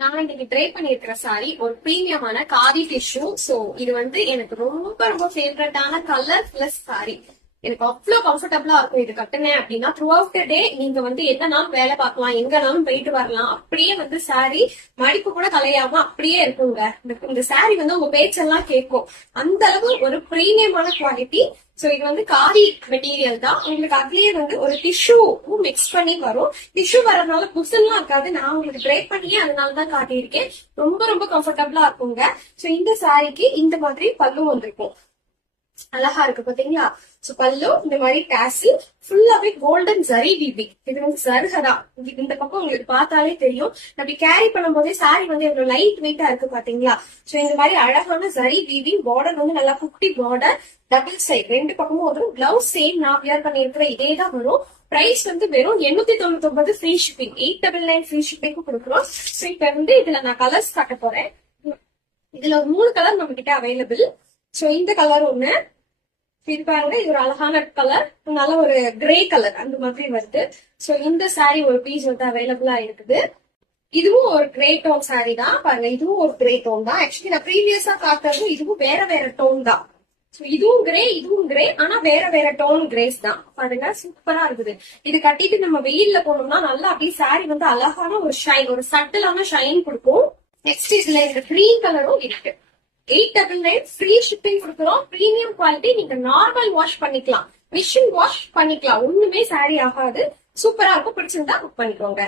நான் இன்னைக்கு try பண்ணிருக்கிற sorry ஒரு பிரீமியமான காதி டிஷ்யூ. சோ இது வந்து எனக்கு ரொம்ப ரொம்ப ஃபேவரட்டான கலர் பிளஸ் சாரி. எனக்கு அவ்வளவு கம்ஃபர்டபுளா இருக்கும். இது கட்டுனேன் அப்படின்னா த்ரூ அவுட் த டே நீங்க வந்து என்னனாலும் வேலை பார்க்கலாம், எங்கனாலும் போயிட்டு வரலாம். அப்படியே வந்து சாரி மடிப்பு கூட கலையாம அப்படியே இருக்குங்க. இந்த சாரி வந்து உங்க பேச்செல்லாம் கேட்கும். அந்த அளவு ஒரு பிரீமியமான குவாலிட்டி. சோ இது வந்து காதி மெட்டீரியல் தான். உங்களுக்கு அதுலயே வந்து ஒரு டிஷ்யூ மிக்ஸ் பண்ணி வரும். டிஷ்யூ வரதுனால புசன்லாம் இருக்காது. நான் உங்களுக்கு ட்ரை பண்ணியே அதனாலதான் காட்டியிருக்கேன். ரொம்ப ரொம்ப கம்ஃபர்டபுளா இருக்குங்க. சோ இந்த சாரிக்கு இந்த மாதிரி பல்லு வந்திருக்கும். அழகா இருக்கு பாத்தீங்களா? சோ பல்லு இந்த மாதிரி டாசில் ஃபுல்லாவே கோல்டன் ஜரி வீவிங். இது வந்து சருகதா. இந்த பக்கம் உங்களுக்கு பார்த்தாலே தெரியும். அப்படி கேரி பண்ணும் போதே சாரி வந்து எவ்வளவு லைட் வெயிட்டா இருக்கு பாத்தீங்களா? சோ இந்த மாதிரி அழகான ஜரி வீவிங். பார்டர் வந்து நல்லா குட்டி பார்டர், டபுள் சைட் ரெண்டு பக்கமும் வரும். பிளவுஸ் சேம் நான் வியர் பண்ணிருக்கிற இதே தான் வரும். பிரைஸ் வந்து வெறும் 899 ஃப்ரீ ஷிப்பிங், 899 ஃப்ரீ ஷிப்பிங் கொடுக்குறோம். சோ இப்ப வந்து இதுல நான் கலர்ஸ் காட்ட போறேன். இதுல ஒரு 3 கலர் நம்ம கிட்ட அவைலபிள். சோ இந்த கலர் ஒண்ணு, இது பாருங்க, இது ஒரு அழகான கலர், நல்ல ஒரு கிரே கலர் அந்த மாதிரி வருது. சோ இந்த சாரி ஒரு பீஸ் வந்து அவைலபிளா இருக்குது. இதுவும் ஒரு கிரே டோன் சாரி தான். பாருங்க, இதுவும் ஒரு கிரே டோன் தான். ஆக்சுவலி நான் ப்ரீவியஸா காட்டுறதும் இதுவும் வேற வேற டோன் தான். சோ இதுவும் கிரே, ஆனா வேற வேற டோன் கிரேஸ் தான். பாருங்க, சூப்பரா இருக்குது. இது கட்டிட்டு நம்ம வெயில்ல போனோம்னா நல்லா அப்படியே சாரி வந்து அழகான ஒரு ஷைன், ஒரு சட்டிலான ஷைன் கொடுக்கும். நெக்ஸ்ட் இதுல இந்த கிரீன் கலரும் இருக்கு. 899 ஃப்ரீ ஷிப்பிங் கொடுக்குறோம். Premium quality. நீங்க நார்மல் வாஷ் பண்ணிக்கலாம், மிஷின் வாஷ் பண்ணிக்கலாம். ஒண்ணுமே சாரி ஆகாது. சூப்பரா இருக்கும். பிடிச்சிருந்தா புக் பண்ணிக்கோங்க.